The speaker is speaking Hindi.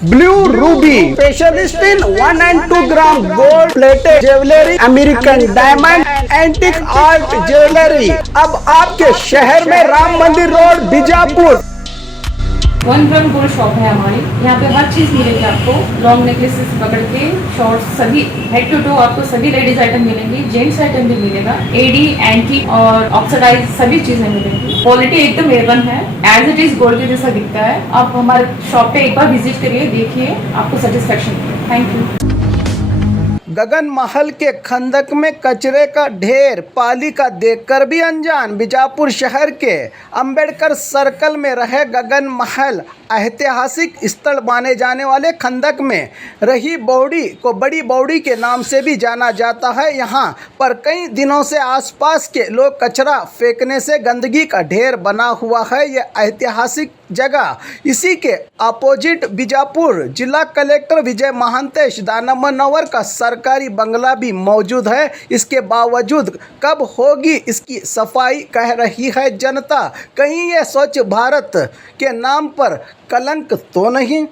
Blue Ruby specialist in 1 and 2 gram gold plated jewellery, American diamond, antique art jewellery अब आपके शहर में राम मंदिर road Bijapur. 1 gram gold shop है हमारी। यहाँ पे हर चीज़ मिलेगी आपको, लॉन्ग नेकलेसेस पकड़ के शॉर्ट्स, सभी हेड टू टो आपको सभी लेडीज आइटम मिलेंगी, जेंट्स आइटम भी मिलेगा, एडी एंटी और ऑक्सीडाइज सभी चीजें मिलेंगी। क्वालिटी एकदम A1 है, एज इट इज गोल्ड के जैसा दिखता है। आप हमारे शॉप पे एक बार विजिट करिए, देखिए, आपको सेटिस्फेक्शन मिलेगा। Thank you. गगन महल के खंदक में कचरे का ढेर, पालिका देखकर भी अनजान। बीजापुर शहर के अंबेडकर सर्कल में रहे गगन महल ऐतिहासिक स्थल माने जाने वाले खंदक में रही बौड़ी को बड़ी बौड़ी के नाम से भी जाना जाता है। यहाँ पर कई दिनों से आसपास के लोग कचरा फेंकने से गंदगी का ढेर बना हुआ है। यह ऐतिहासिक जगह इसी के अपोजिट बीजापुर जिला कलेक्टर विजय महांतेश दानमनवर का सरकारी बंगला भी मौजूद है। इसके बावजूद कब होगी इसकी सफाई, कह रही है जनता। कहीं ये स्वच्छ भारत के नाम पर कलंक तो नहीं।